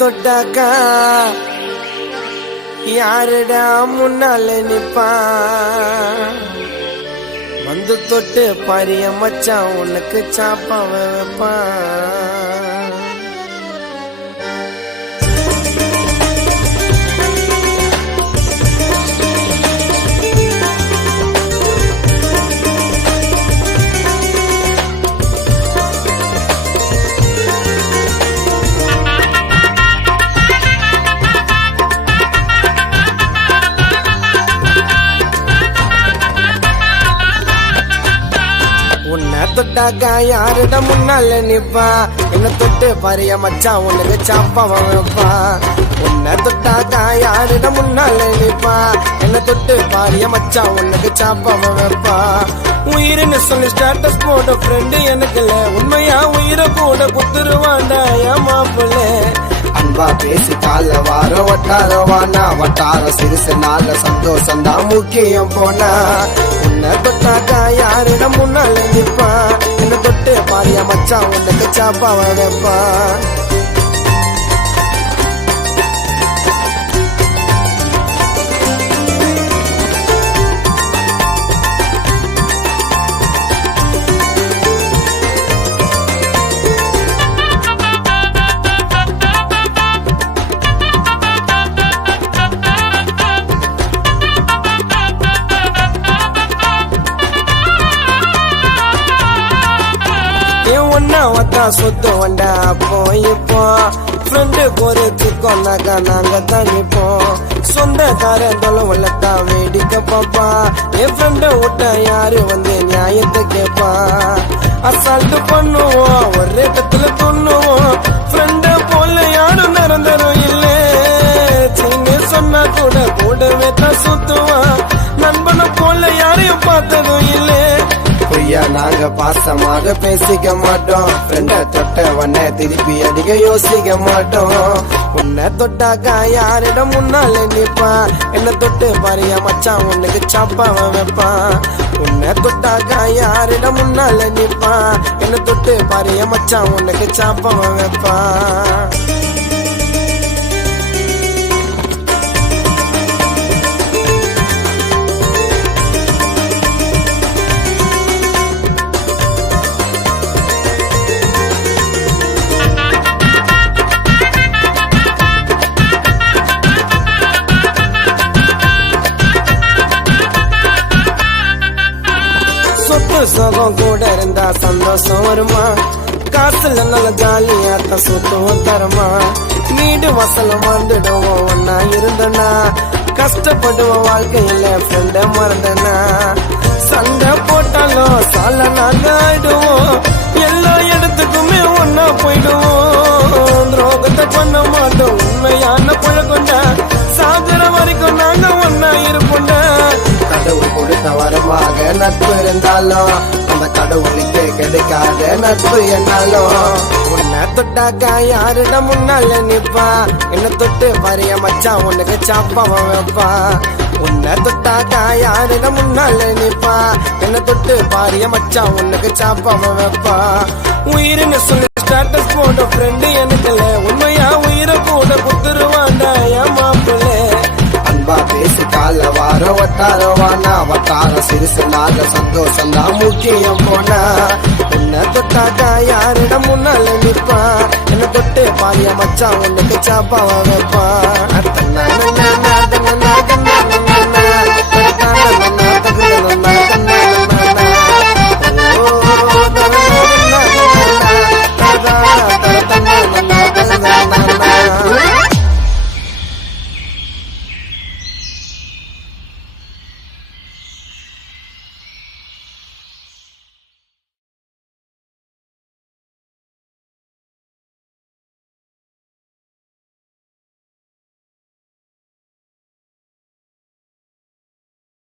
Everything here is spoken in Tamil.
தொட்டாக்கா யாருடா முன்னால நிப்பா வந்து தொட்டு பாரிய மச்சான் உனக்கு சாப்பாவ வைப்பான். உன்னை தொட்டாக்கா யாருட முன்னால நிப்பா என்ன தொட்டு பாரிய மச்சான் உனக்கு சாப்பாவ வைப்பா. உன்னை தொட்டாக்கா யாருட முன்னால நிப்பா என்ன தொட்டு பாரிய மச்சான் உனக்கு சாப்பாவ வைப்பா. உயிர்னு சொல்லி ஸ்டேட்டஸ் போட ஃப்ரெண்டு எனக்கு இல்ல உண்மையா உயிரை கூட குத்துருவாண்டா என் மாப்பிள்ள. அன்பா பேசி கால வார வட்டாரவானா வட்டார சிறுசு நாள சந்தோஷம் தான் முக்கியம் போனா. உன்னை தொட்டாக்கா யாரிடம் முன்னால நிப்பா என்ன தொட்டு பாரிய மச்சான் உனக்கு சாப்பாவ வைப்பா. ஒன்னா வத்தா சொத்து வண்டா அப்போ இப்போ ஃப்ரெண்டு பொறுத்து கொண்டாக்கா நாங்க தனிப்போம். சொந்தக்காரங்களும் உள்ளத்தா வேடிக்கை பாப்பா என் ஃப்ரெண்ட விட்ட யாரு வந்து நியாயத்தை கேப்பா. அசால்ட்டு பண்ணுவோம் ஒரு இடத்துல தொண்ணுவோம் ஃப்ரெண்ட போல யாரும் நிரந்தரம் இல்லை. சின்ன சொன்னா கூட கூடவே தான் சுத்துவான் நண்பனை போல யாரையும் பார்த்ததும் இல்லை. பொய்யா நாங்க பாசமாக பேசிக்க மாட்டோம் ஃப்ரெண்ட தொட்டவன திருப்பி அடிக்க யோசிக்க மாட்டோம். உன்னை தொட்டாக்கா யாரிடம் முன்னால நிப்பா என்ன தொட்டு பாரிய மச்சான் உனக்கு சாப்பாவ வைப்பா. உன்னை தொட்டாக்கா யாரிடம் முன்னால நிப்பா என்ன தொட்டு பாரிய மச்சான் உனக்கு சாப்பாவ வைப்பா. சுகம் கூட இருந்தா சந்தோஷம் வருமா காசுல நல்ல ஜாலியாத்த சுத்தம் தரமா. வீடு வசலம் வந்துடுவோம் ஒன்னா இருந்தனா கஷ்டப்படுவோம் வாழ்க்கையில ஃப்ரெண்ட மறந்தனா. சண்டை போட்டாலும் சால நாங்க ஆயிடுவோம் எல்லா இடத்துக்குமே ஒன்னா போயிடுவோம். துரோகத்தை பண்ண மாட்டோம் உண்மையான பழக்கொண்டா சாகுற வரைக்கும் நாங்க ஒன்னா இருப்போண்ட. கடவுள் கொடுத்த வரமாக நட்பு இருந்தாலும் அந்த கடவுளுக்கு கிடைக்காத நட்பு என்னாலும். உன்னை தொட்டாக்கா யாரிடம் முன்னால நிப்பா என்ன தொட்டு பாரிய மச்சான் உனக்கு சாப்பாவ வைப்பா. உன்னை தொட்டாக்கா யாரிடம் முன்னால நிப்பா என்ன தொட்டு பாரிய மச்சான் உனக்கு சாப்பாவ வைப்பா. உயிர்னு சொல்லி ஸ்டேட்டஸ் போட ஃப்ரெண்டு எனக்கு இல்ல உண்மையா உயிரை கூட குத்துருவாண்டா என் மாப்பிள்ள. அன்பா பேசி கால வார வட்டாரவானா வட்டார சிறுசு நாள சந்தோஷம் தான் முக்கியம் போனா. உன்னை தொட்டாக்கா யாரிடம் முன்னால நிப்பா என்ன தொட்டு பாரிய மச்சான் உனக்கு சாப்பாவ வைப்பா.